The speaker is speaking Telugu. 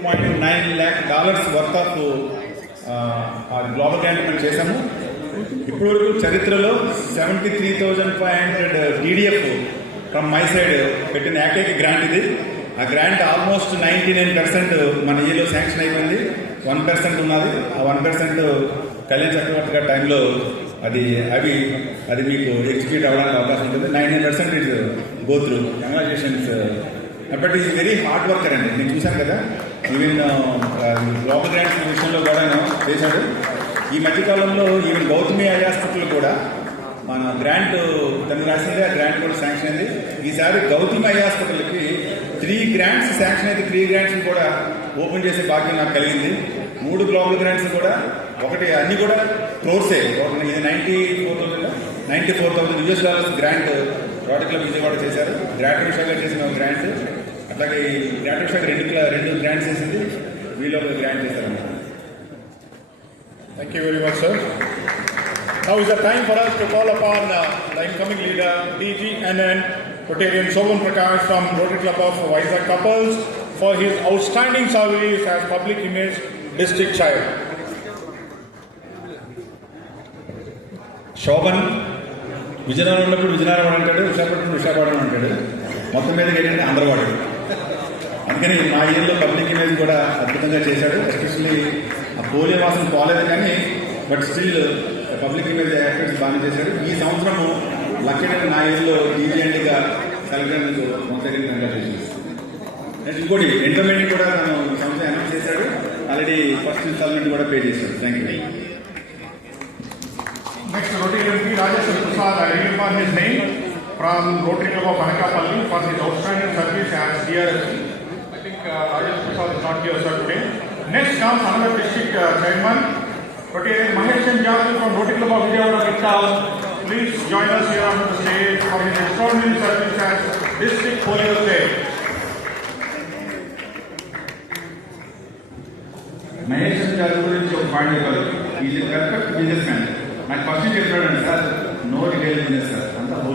$9 lakh worth of global grant మనం చేశాము. ఇప్పటివరకు చరిత్రలో 73,500 DDF ఫ్రమ్ మై సైడ్ పెట్టిన ఏకైక గ్రాంట్ ఇది. ఆ గ్రాంట్ ఆల్మోస్ట్ 99% మన ఏలో శాంక్షన్ అయిపోయింది. 1% ఉన్నది. ఆ 1% కళ్యాణ్ చక్రవర్తి గారి టైంలో అది మీకు ఎగ్జిక్యూట్ అవ్వడానికి అవకాశం ఉంటుంది. 99% is go through. Congratulations. But is very hard worker అండి. నేను చూశాను కదా, ఈవెన్ గ్లోబల్ గ్రాంట్స్ విషయంలో కూడా చేశాడు. ఈ మధ్యకాలంలో ఈవెన్ గౌతమి ఐ హాస్పిటల్ కూడా మన గ్రాంట్ తను రాసింది, ఆ గ్రాంట్ కూడా శాంక్షన్ అయింది. ఈసారి గౌతమి ఐ హాస్పిటల్కి 3 గ్రాంట్స్ శాంక్షన్ అయితే 3 గ్రాంట్స్ కూడా ఓపెన్ చేసే భాగ్యం నాకు కలిగింది. 3 గ్లోబల్ గ్రాంట్స్ కూడా ఒకటి అన్ని కూడా క్రోర్సే. ఇది $94,000 గ్రాంట్ రోటరీ క్లబ్ విజయవాడ చేశారు. గ్రాంట్ విషయంగా చేసిన గ్రాంట్, అట్లాగే గ్రాంట్ విషయంగా రెండు గ్రాంట్స్ చేసింది, వీళ్ళు ఒక గ్రాంట్ చేశారన్నమాట. Thank you very much, sir. Now is the time for us to call upon the incoming leader, DGNN Rotarian Sovan Prakash from Rotary Club of Vizag Couples for his outstanding service as public image district chair. Shobhan Vizianagaram ఉన్నప్పుడు విజయనగరం అంటాడు, విశాఖపట్నం అంటాడు, మొత్తం మీద ఏంటంటే ఆంధ్రవాడు. అందుకని మా ఏరియాలో పబ్లిక్ ఇమేజ్ కూడా అద్భుతంగా చేశాడు. ఎస్పెషల్లీ ఆ పోలియో వాసన పోలేదు కానీ but still public image activities బాగా చేశాడు. ఈ సంవత్సరము లక్కీ నా ఏరియాలో DGNDగా సెలబ్రేట్ కంగ్రాచులేషన్స్. నెక్స్ట్ ఇంకోటి ఇంటర్మీడియట్ కూడా తను ఈ సంవత్సరం అనౌన్స్ చేశాడు. ఆల్రెడీ ఫస్ట్ ఇన్స్టాల్మెంట్ కూడా పే చేశాడు. Thank you. Next, Rotarian P. Rajesh Prasad, I read upon his name from Rotary Club of Anakapalli for his outstanding service as DRSP. I think Rajesh Prasad is not here, sir, today. Next comes another district chairman, Rotarian Mahesh Jyati from Rotary Club of Vijayawada Vichal. Please join us here on the stage for his extraordinary service as district polio chair. Mahesh గారి గురించి ఒక పాయింట్ చెప్పాలి. Is perfect businessman. నాకు ఫస్ట్ చెప్పాడండి sir, no retail business sir, అంతా హోల్సేల్.